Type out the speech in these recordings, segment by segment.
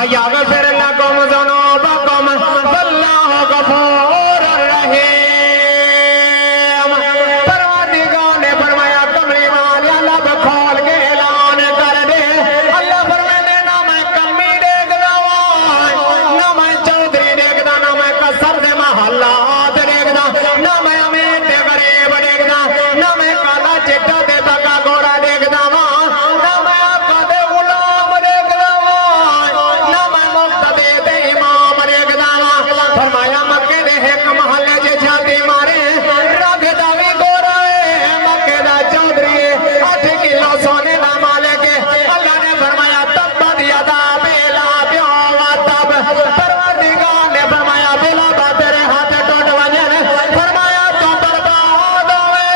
وَيَغْفِرْ لَكُمْ ذُنُوبَكُمْ وَاللَّهُ غَفُورٌ رَحِيمٌ۔ پروردگار نے فرمایا کملی والا لب کھول کے اعلان کر دے۔ اللہ فرمانے نہ میں کمی دیکھدا نہ میں چودھری دیکھدا نہ میں کسر دے محلات دیکھدا نہ میں امیر تے غریب دیکھدا نہ میں کالا چٹا تے بکا گھوڑا دیکھدا نہ میں آقا دے غلام دیکھدا نہ میں مقتدی تے امام دیکھدا فرمایا مکے دے ایک محلے جے جاتی مارے رگ دا وی گھوڑا ہے مکے دا چودھری 8 کلو سونے دا مالک اللہ نے فرمایا تبت یدا بلا بیو تب پروردگار نے فرمایا بلا با تیرے ہاتھ ٹوٹ وجن فرمایا تو برباد ہوئے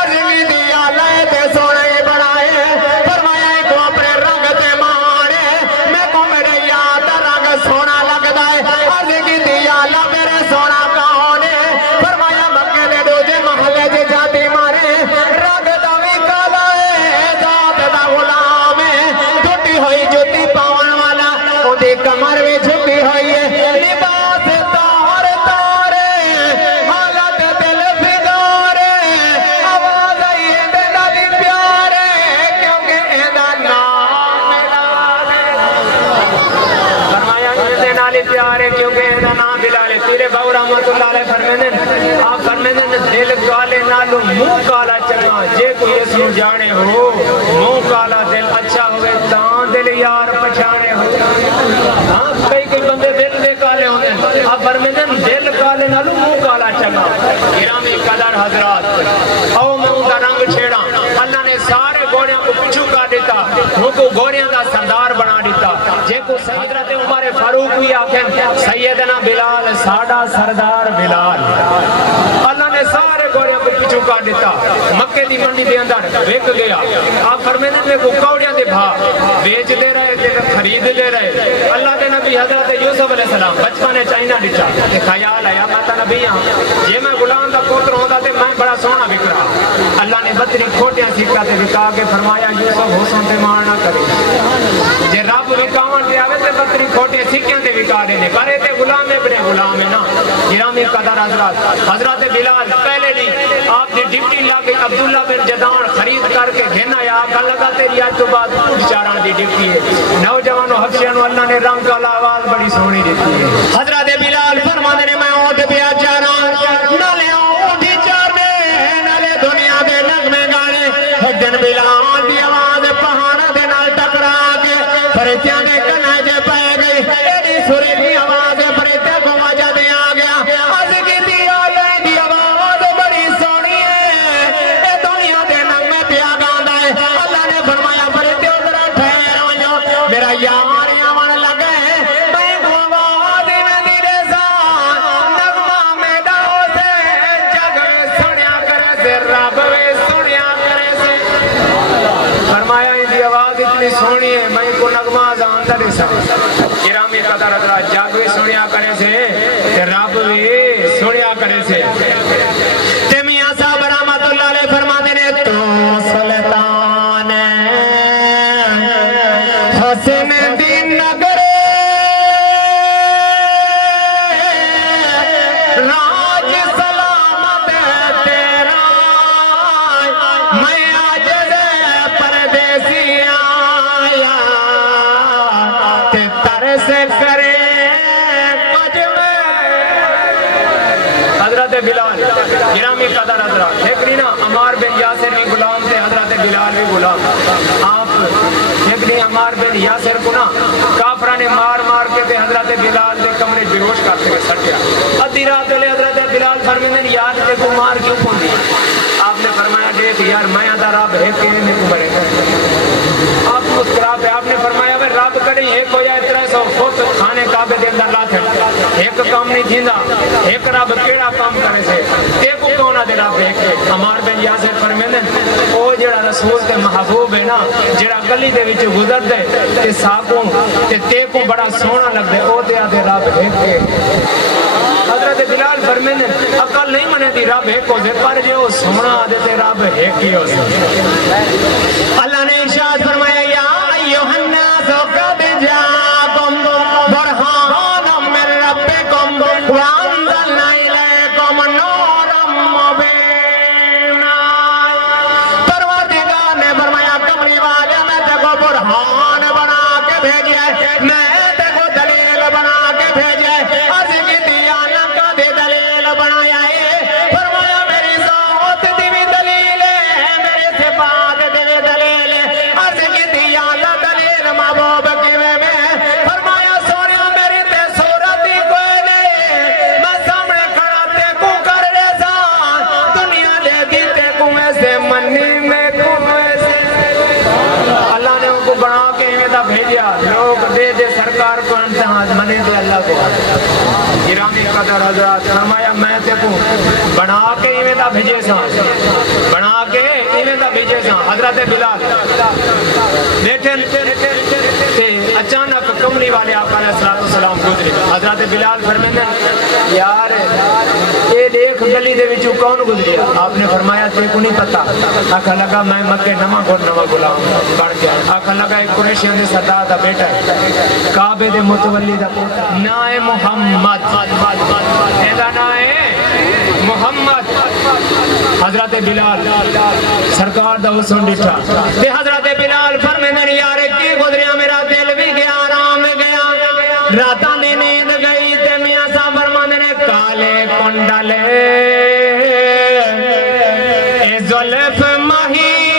عظمی دیا لائے تے سونے ہی بڑھائے فرمایا ایک اپنے رنگ تے مانے میں کو میرے یاد رنگ سونا لگتا ہے عظمی دیا لا میرے سونا کون ہے فرمایا مکے دے دوجے محلے جے جاتی مارے رنگ دا وی کالا ہے ذات دا غلام ہے ٹوٹی ہوئی جوتی پاون والا اودی کمر وی جھکی ہوئی ہے لباس تار تارے حالت دل فگارے آواز آئی دے نالی پیارے کیونکہ ایدہ نام بلال فرمایا دے نالی پیارے کیونکہ ایدہ نام بلال تیرے باو رحمت اللہ علیہ فرمیدن آپ فرمیدن دل کالے نالو منہ کالا چنگا جے کوئی اس میں جانے ہو منہ کالا دل اچھا ہوئے تاں دل یار پچھانے ہو کئی کئی بندے دل دے کالے ہوتے ہیں آپ فرمیدن دل کالے نالو منہ کالا چنگا گرامی قدر حضرات او منہ کا رنگ چھیڑا اللہ نے سارے گوڑیاں کو پچھو کا دیتا وہ کو گوڑیاں دا سردار بنا دیتا جے کو حضرت عمر فاروق بھی آکھیں سیدنا بلال ساڑا سردار بلال اللہ نے سارے گوڑیاں کو پچھو کا دیتا مکے دی منڈی دے اندر ویک گیا آپ فرمیدن میں کو کوڑیاں دے بھا بیچ دے رہے دے خرید لے رہے اللہ کے نبی حضرت یوسف علیہ السلام بچپنے چائنہ ڈٹا خیال ہے یا ماتا نبی ہاں یہ میں غلام دا پوتر ہوتا تے میں بڑا سونا بک رہا اللہ نے بطری کھوٹیاں سکھا تے بکا کے فرمایا یوسف حسن تے مارنا کرے جے رب بکاون تے آوے تے بطری کھوٹیاں سکھیاں تے بکا دینے پر تے غلام ہے بڑے غلام ہے نا گرامی قدر حضرت بلال پہلے دی آپ نے ڈپٹی لا کے عبداللہ بن جدان خرید کر کے گھنا یا آقا لگا تیری آج تو بعد اٹھ چاران دی ڈپٹی ہے نوجوانوں حفشیانوں اللہ نے رنگ کا آواز بڑی سونی دیتی ہے حضرت بلال فرمانے نے میں اٹھ پیا چاران نہ لے اٹھی چارنے نہ لے دنیا دے نغمے گانے ایک دن بلال دی آواز پہاڑا دے نال ٹکرا کے فرشتیاں نے کنا جے پہ گئی ایڈی سوری کی آواز فرشتیاں کو وجہ دے آ گیا آج کی دی آئی دی آواز بڑی سونی ہے اے دنیا دے نغمے پیا گاندہ ہے اللہ نے فرمایا فرشتیوں ذرا ٹھہر ہوئے میرا یار یاون لگے میں کو آواز میں دیرے سان نغمہ میں داؤ سے جگ میں سنیا کرے سے رب میں سنیا کرے سے فرمایا ان دی آواز اتنی سونی ہے میں کو نغمہ آزان دے سان گرامی قدر حضرات جگ میں سنیا کرے سے رب بھی سنیا کرے سے تے میاں صاحب رحمت اللہ علیہ فرماتے نے تو سلطان حسن دین نگر راج سلامت تیرا میں آج پردیسی آیا تے ترس کرے حضرت بلال گرامی قدر حضرات دیکھنی نا عمار بن یاسر بھی غلام تھے حضرت بلال بھی غلام آپ دیکھنی عمار بن یاسر کو نا کافرہ نے مار مار کے تھے حضرت بلال دے کمرے بیہوش کرتے ہوئے سٹیا ادھی رات لے حضرت بلال فرمیدن یاد تے کو مار کیوں پوندی آپ نے فرمایا دیکھ یار میں آدھا رب ہے کہ میں کو بڑے آپ مسکرا پہ آپ نے فرمایا وہ رب کڑی ایک ہو جائے 300 فوت کھانے کعبے دے اندر لا تھے ایک کام نہیں تھیندا ایک رب کیڑا کام کرے سے تے کو کونا دے رب ایک عمار بن یاسر فرمیندن او جڑا رسول تے محبوب ہے نا جڑا گلی دے وچ گزر دے تے ساکوں تے کو بڑا سونا لگ دے او تے آدے رب ایک حضرت بلال فرمیندن عقل نہیں منے دی رب ایک ہو دے پر جو سونا آدے تے رب ایک ہی ہو دے اللہ نے ارشاد فرمایا یا ایھا الناس قد جاءکم بھیجیا میں تے کو دلیل بنا کے بھیجیا عرض کی دیا نکا دے دلیل بنایا فرمایا میری ذات دی بھی دلیل ہے میرے صفات دی بھی دلیل ہے عرض کی دیا دلیل محبوب کیویں میں فرمایا سونیا میری تے صورت ہی کوئی نہیں میں سامنے کھڑا تے کو کر ریسا دنیا دے دی تے کو ایسے منی میں کو ایسے اللہ نے ان کو بنا کے ایویں بھیجا لوگ دے دے سرکار کو امتحان منے دے اللہ کو گرامی قدر حضرات فرمایا میں تے کو بنا کے ایویں دا بھیجے سا بنا کے ایویں دا بھیجے سا حضرت بلال بیٹھے تے اچانک کملی والے آقا علیہ السلام گزرے حضرت بلال فرمیندے یار یہ دیکھ گلی دے وچوں کون گزریا آپ نے فرمایا تے کو نہیں پتا آکھا لگا میں مکے نواں غلام بن گیا آکھا لگا ایک قریشیوں دے سردار دا بیٹا ہے کعبے دے متولی دا پوتا نائے محمد ایدہ نائے محمد حضرت بلال سرکار دا حسن ڈٹھا تے حضرت بلال فرمیندے یار کی گزریا میرا دل بھی گیا آرام گیا راتاں دی نیند گئی تے میاں صاحب فرماندے نے کالے کنڈلے اے زلف مہی